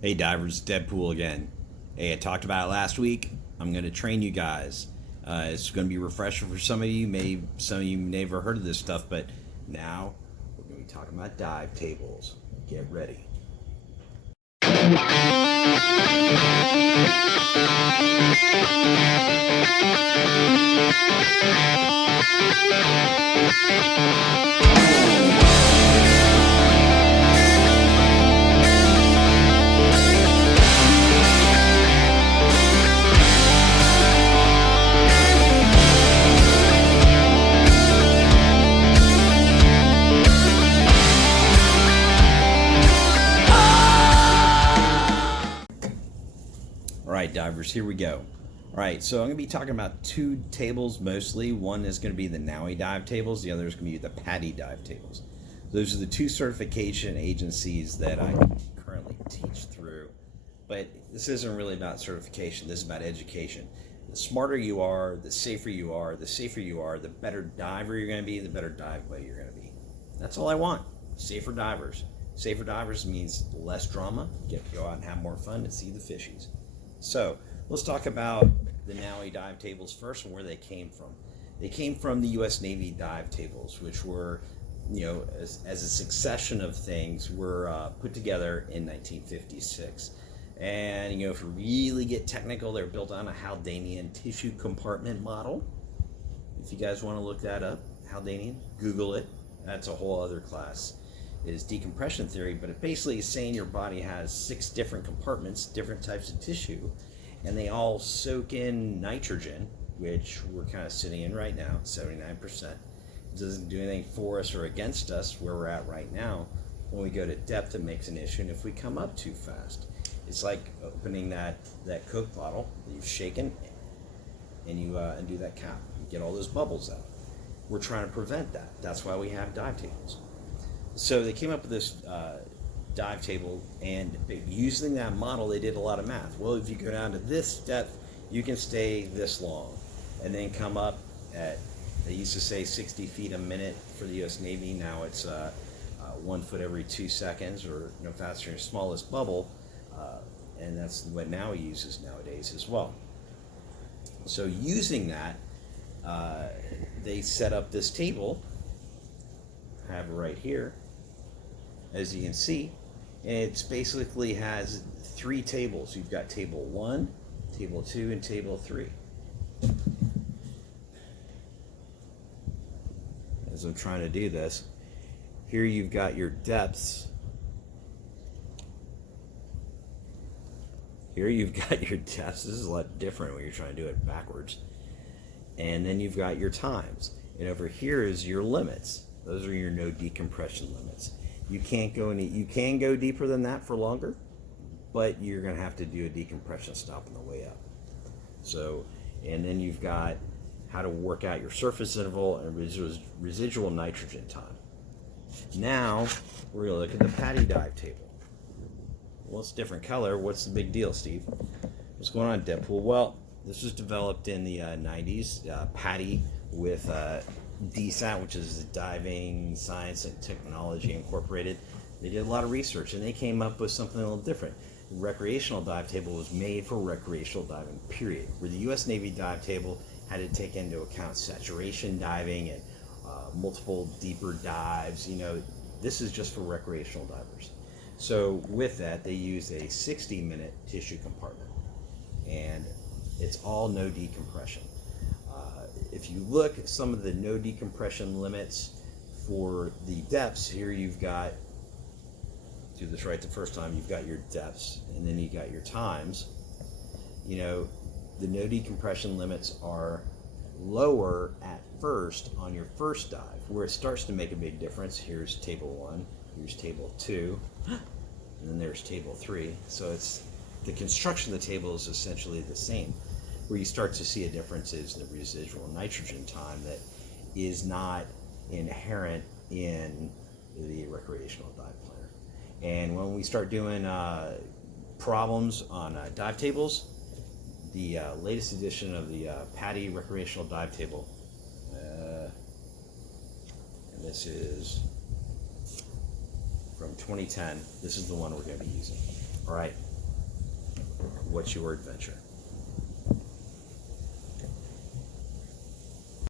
Hey divers, Deadpool again. Hey, I talked about it last week. I'm going to train you guys. It's going to be a refresher for some of you. Maybe some of you never heard of this stuff, but now we're going to be talking about dive tables. Get ready. All right, divers, here we go. All right, so I'm going to be talking about two tables mostly. One is going to be the NAUI dive tables, the other is going to be the PADI dive tables. Those are the two certification agencies that I currently teach through. But this isn't really about certification, this is about education. The smarter you are, the safer you are, the better diver you're going to be, the better dive buddy you're going to be. That's all I want. Safer divers. Safer divers means less drama, get to go out and have more fun and see the fishies. So let's talk about the NAUI dive tables first and where they came from. They came from the U.S. Navy dive tables, which were, as a succession of things, were put together in 1956. And, if you really get technical, they're built on a Haldanian tissue compartment model. If you guys want to look that up, Haldanian, Google it. That's a whole other class. It is decompression theory, but it basically is saying your body has 6 different compartments, different types of tissue, and they all soak in nitrogen, which we're kind of sitting in right now, 79%. It doesn't do anything for us or against us where we're at right now. When we go to depth, it makes an issue, and if we come up too fast, it's like opening that Coke bottle that you've shaken, and you undo that cap. You get all those bubbles out. We're trying to prevent that. That's why we have dive tables. So they came up with this dive table, and using that model, they did a lot of math. Well, if you go down to this depth, you can stay this long, and then come up at, they used to say 60 feet a minute for the U.S. Navy. Now it's 1 foot every 2 seconds, or no faster than your smallest bubble, and that's what NAUI uses nowadays as well. So using that, they set up this table. I have it right here, as you can see, and it basically has 3 tables. You've got table 1, table 2, and table 3. As I'm trying to do this, here you've got your depths. Here you've got your depths. This is a lot different when you're trying to do it backwards. And then you've got your times. And over here is your limits. Those are your no decompression limits. You can't go you can go deeper than that for longer, but you're going to have to do a decompression stop on the way up. So, and then you've got how to work out your surface interval and residual nitrogen time. Now, we're going to look at the PADI dive table. Well, it's a different color. What's the big deal, Steve? What's going on, Deadpool? Well, this was developed in the 90s. PADI with DSAT, which is Diving Science and Technology Incorporated. They did a lot of research, and they came up with something a little different. The recreational dive table was made for recreational diving, period. Where the U.S. Navy dive table had to take into account saturation diving and multiple deeper dives. This is just for recreational divers. So with that, they use a 60-minute tissue compartment, and it's all no decompression. If you look at some of the no decompression limits for the depths, here you've got, do this right the first time, you've got your depths, and then you got your times. The no decompression limits are lower at first on your first dive. Where it starts to make a big difference, here's table 1, here's table 2, and then there's table 3. So it's the construction of the table is essentially the same. Where you start to see a difference is the residual nitrogen time that is not inherent in the recreational dive planner. And when we start doing problems on dive tables, the latest edition of the PADI recreational dive table, and this is from 2010. This is the one we're going to be using. All right, What's your adventure?